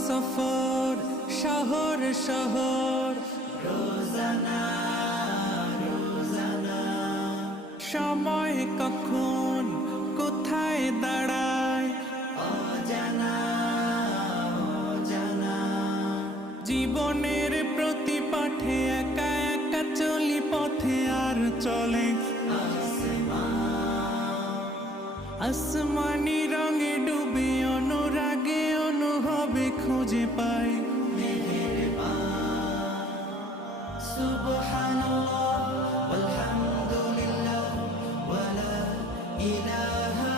সফর শহর শহর রোজানা রোজানা সময় কখন কোথায় দাঁড়ায় অজানা অজানা জীবনের প্রতি পাঠে একা একা চলি পথে আর চলে আসমানি রঙে ডুবে অনুরাগে অনুভবে খুঁজে পাই সুবহানাল্লাহ ওয়ালহামদুলিল্লাহ ওয়ালা ইলাহা